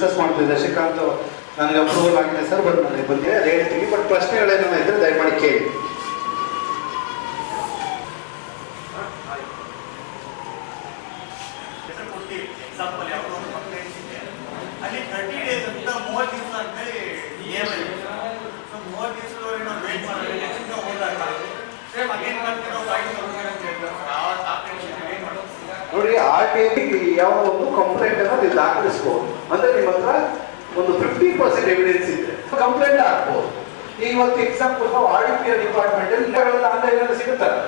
Discuss ಮಾಡ್ತಿದ್ದೆ. ಶ್ರೀಕಾಂತ್ ನನಗೆ approval ಆಗಿದೆ ಸರ್, ಬಟ್ ನನಗೆ ಬಂದಿದೆ ಅದು ಹೇಳ್ತೀವಿ. ಬಟ್ ಪ್ರಶ್ನೆಗಳೇನೋ ಇದ್ರೆ ದಯಮಾಡಿ ಕೇಳಿ. ಅಲ್ಲಿ 30 ಡೇಸ್ ಅಂತ 30 ದಿವಸ ಅಂತೇಳಿ ನಿಯಮ ಇದೆ. ಸೊ 30 ದಿವಸದವರೆಗೆ ನಾವು ವೇಟ್ ಮಾಡೋದು. ನೆಕ್ಸ್ಟ್ ನಾವು ಹೋದಾಗ ಸೇಮ್ ಅಗೇನ್ ಮಾಡ್ತೀವಿ ನಾವು ಫೈನ್ ತಗೊಂಡ್ರೆ ಅಂತ ಹೇಳ್ತಾರೆ. ಏನು ಮಾಡೋದು ನೋಡಿ, RTI ಯಾವ ಒಂದು ಕಂಪ್ಲೇಂಟ್ ಅನ್ನು ನೀವು ದಾಖಲಿಸ್ಬೋದು. ಅಂದ್ರೆ ನಿಮ್ಮ ಹತ್ರ ಒಂದು 50% ಎವಿಡೆನ್ಸ್ ಇದ್ರೆ ಕಂಪ್ಲೇಂಟ್ ಆಗ್ಬೋದು. ಈಗ ಇವತ್ತು ಎಕ್ಸಾಂಪಲ್ ನಾವು RDPR ಡಿಪಾರ್ಟ್ಮೆಂಟ್ ಅಲ್ಲಿ ಆನ್ಲೈನ್ ಸಿಗುತ್ತಲ್ಲ,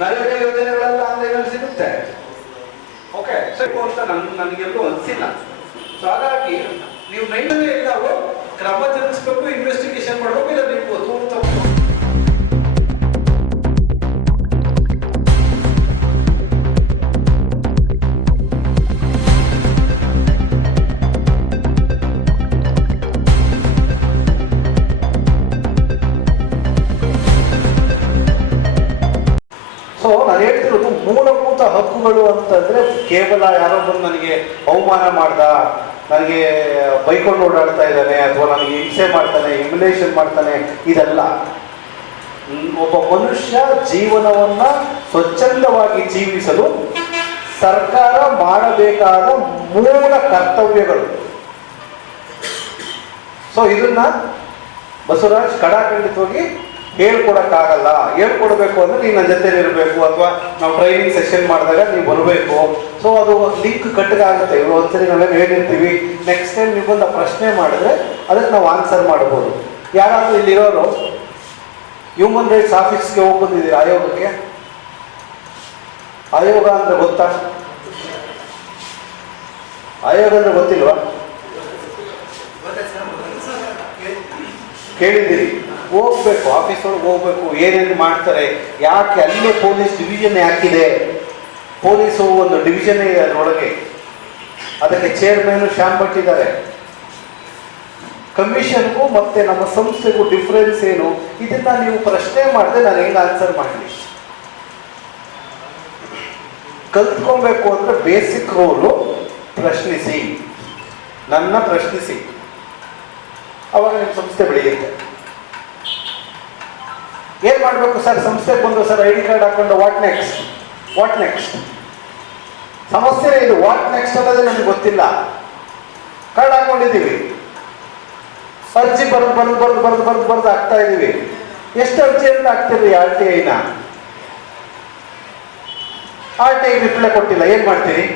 ನರೇಗಾ ಯೋಜನೆಗಳೆಲ್ಲ ಆನ್ಲೈನ್ ಸಿಗುತ್ತೆ. ಓಕೆ, ಸರಿ ಅಂತ ನನಗೆಲ್ಲೂ ಅನಿಸಿಲ್ಲ. ಸೊ ಹಾಗಾಗಿ ನೀವು ನೈನಲ್ಲಿ ಎಲ್ಲವೂ ಕ್ರಮ ಜರುಗಿಸ್ಬೇಕು, ಇನ್ವೆಸ್ಟಿಗೇಷನ್ ಮಾಡಬೇಕು. ಇಲ್ಲ ನೀವು ತಪ್ಪು ನಾನು ಹೇಳ್ತಿರೋದು ಮೂಲಭೂತ ಹಕ್ಕುಗಳು ಅಂತಂದ್ರೆ ಕೇವಲ ಯಾರೋ ಬಂದು ನನಗೆ ಅವಮಾನ ಮಾಡ್ದ, ನನಗೆ ಬೈಕೊಂಡು ಓಡಾಡ್ತಾ ಇದ್ದಾನೆ, ಅಥವಾ ನನಗೆ ಹಿಂಸೆ ಮಾಡ್ತಾನೆ, ಹ್ಯುಮಿಲೇಷನ್ ಮಾಡ್ತಾನೆ, ಇದಲ್ಲ. ಒಬ್ಬ ಮನುಷ್ಯ ಜೀವನವನ್ನ ಸ್ವಚ್ಛಂದವಾಗಿ ಜೀವಿಸಲು ಸರ್ಕಾರ ಮಾಡಬೇಕಾದ ಮೂಲ ಕರ್ತವ್ಯಗಳು. ಸೊ ಇದನ್ನ ಬಸವರಾಜ್ ಕಡಾಖಂಡಿತವಾಗಿ ಹೇಳ್ಕೊಡಕ್ಕಾಗಲ್ಲ. ಹೇಳ್ಕೊಡ್ಬೇಕು ಅಂದ್ರೆ ನೀವು ನನ್ನ ಜೊತೆಲಿ ಇರಬೇಕು, ಅಥವಾ ನಾವು ಟ್ರೈನಿಂಗ್ ಸೆಷನ್ ಮಾಡಿದಾಗ ನೀವು ಬರಬೇಕು. ಸೊ ಅದು ಲಿಂಕ್ ಕಟ್ಟಗಾಗುತ್ತೆ. ಒಂದ್ಸರಿ ನಾವೇನು ಹೇಳಿರ್ತೀವಿ, ನೆಕ್ಸ್ಟ್ ಟೈಮ್ ನೀವು ಬಂದು ಪ್ರಶ್ನೆ ಮಾಡಿದ್ರೆ ಅದಕ್ಕೆ ನಾವು ಆನ್ಸರ್ ಮಾಡ್ಬೋದು. ಯಾರಾದ್ರೂ ಇಲ್ಲಿರೋರು ಹ್ಯೂಮನ್ ರೈಟ್ಸ್ ಆಫೀಸ್ಗೆ ಹೋಗಿ ಬಂದಿದ್ದೀರಿ? ಆಯೋಗಕ್ಕೆ ಆಯೋಗ ಅಂದ್ರೆ ಗೊತ್ತಾ? ಆಯೋಗ ಅಂದ್ರೆ ಗೊತ್ತಿಲ್ವಾ? ಕೇಳಿದ್ದೀರಿ? ಹೋಗ್ಬೇಕು, ಆಫೀಸ್ ಒಳಗೆ ಹೋಗ್ಬೇಕು, ಏನೇನು ಮಾಡ್ತಾರೆ, ಯಾಕೆ ಅಲ್ಲೇ ಪೊಲೀಸ್ ಡಿವಿಷನ್ ಯಾಕಿದೆ, ಪೊಲೀಸು ಒಂದು ಡಿವಿಷನ್ ಇದೆ ಅದರೊಳಗೆ, ಅದಕ್ಕೆ ಚೇರ್ಮನ್ ಶ್ಯಾಮ್ ಭಟ್ ಇದ್ದಾರೆ. ಕಮಿಷನ್ಗೂ ಮತ್ತೆ ನಮ್ಮ ಸಂಸ್ಥೆಗೂ ಡಿಫ್ರೆನ್ಸ್ ಏನು? ಇದನ್ನ ನೀವು ಪ್ರಶ್ನೆ ಮಾಡಿದ್ರೆ ನಾನು ಹೆಂಗೆ ಆನ್ಸರ್ ಮಾಡಲಿ? ಕಲ್ತ್ಕೊಬೇಕು ಅಂದ್ರೆ ಬೇಸಿಕ್ ರೂಲು ಪ್ರಶ್ನಿಸಿ, ನನ್ನ ಪ್ರಶ್ನಿಸಿ, ಅವಾಗ ನಿಮ್ಮ ಸಂಸ್ಥೆ ಬೆಳೆಯುತ್ತೆ. ಏನ್ ಮಾಡ್ಬೇಕು ಸರ್? ಸಂಸ್ಥೆಗೆ ಬಂದು ಸರ್ ID ಕಾರ್ಡ್ ಹಾಕೊಂಡು ವಾಟ್ ನೆಕ್ಸ್ಟ್, ವಾಟ್ ನೆಕ್ಸ್ಟ್? ಸಮಸ್ಯೆ ಇದು. ವಾಟ್ ನೆಕ್ಸ್ಟ್ ಅನ್ನೋದೇ ನಮ್ಗೆ ಗೊತ್ತಿಲ್ಲ. ಕಾರ್ಡ್ ಹಾಕೊಂಡಿದ್ದೀವಿ, ಅರ್ಜಿ ಬರೆದು ಹಾಕ್ತಾ ಇದೀವಿ. ಎಷ್ಟು ಅರ್ಜಿ ಅಂತ ಹಾಕ್ತಿರ್ರಿ RTIನ? RTI ರಿಪ್ಲೈ ಕೊಟ್ಟಿಲ್ಲ, ಏನ್ ಮಾಡ್ತೀರಿ?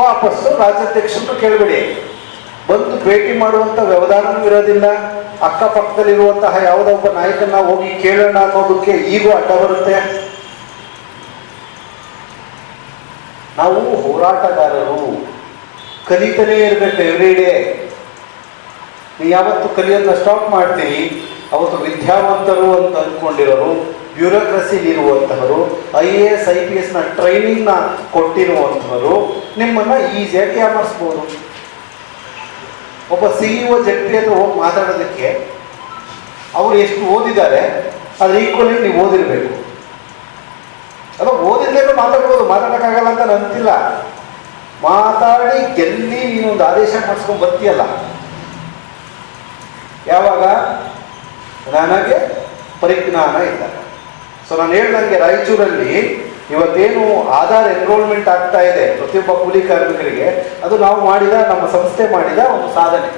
ವಾಪಸ್ಸು ರಾಜ್ಯಾಧ್ಯಕ್ಷರು ಕೇಳಬೇಡಿ, ಬಂದು ಭೇಟಿ ಮಾಡುವಂತ ವ್ಯವಧಾನವೂ ಇರೋದಿಲ್ಲ. ಅಕ್ಕಪಕ್ಕದಲ್ಲಿರುವಂತಹ ಯಾವುದೋ ಒಬ್ಬ ನಾಯಕನ ಹೋಗಿ ಕೇಳೋಣ ಅನ್ನೋದಕ್ಕೆ ಈಗೂ ಅಡ್ಡ ಬರುತ್ತೆ. ನಾವು ಹೋರಾಟಗಾರರು, ಕಲಿತನೇ ಇರಬೇಕು ಎವ್ರಿ ಡೇ. ನೀವು ಯಾವತ್ತು ಕಲಿಯೋದನ್ನ ಸ್ಟಾಪ್ ಮಾಡ್ತೀರಿ, ಅವತ್ತು ವಿದ್ಯಾವಂತರು ಅಂತ ಅಂದ್ಕೊಂಡಿರೋರು, ಬ್ಯೂರೋಕ್ರಸಿಲಿರುವಂತಹವರು, IAS IPS ಟ್ರೈನಿಂಗ್ನ ಕೊಟ್ಟಿರುವಂತಹವರು ನಿಮ್ಮನ್ನ ಈಸಿಯಾಗಿ ಯಾಮರ್ಸ್ಬೋದು. ಒಬ್ಬ CEO ಜಡ್ಪಿ ಹತ್ರ ಹೋಗಿ ಮಾತಾಡೋದಕ್ಕೆ ಅವರು ಎಷ್ಟು ಓದಿದ್ದಾರೆ ಅದ್ರ ಈಕ್ವಲಿ ನೀವು ಓದಿರ್ಬೇಕು. ಅಲ್ಲ, ಓದಿದ್ಲೇನೋ ಮಾತಾಡ್ಬೋದು, ಮಾತಾಡೋಕ್ಕಾಗಲ್ಲ ಅಂತ ಅಂತಿಲ್ಲ. ಮಾತಾಡಿ ಗೆಲ್ಲಿ ನೀನೊಂದು ಆದೇಶ ಮಾಡಿಸ್ಕೊಂಡು ಬರ್ತೀಯಲ್ಲ, ಯಾವಾಗ ನನಗೆ ಪರಿಜ್ಞಾನ ಇದ್ದಾಗ. ಸೊ ನಾನು ಹೇಳ್ದಂಗೆ ರಾಯಚೂರಲ್ಲಿ ಇವತ್ತೇನು ಆಧಾರ್ ಎನ್ರೋಲ್ಮೆಂಟ್ ಆಗ್ತಾ ಇದೆ ಪ್ರತಿಯೊಬ್ಬ ಕೂಲಿ ಕಾರ್ಮಿಕರಿಗೆ, ಅದು ನಾವು ಮಾಡಿದ, ನಮ್ಮ ಸಂಸ್ಥೆ ಮಾಡಿದ ಒಂದು ಸಾಧನೆ.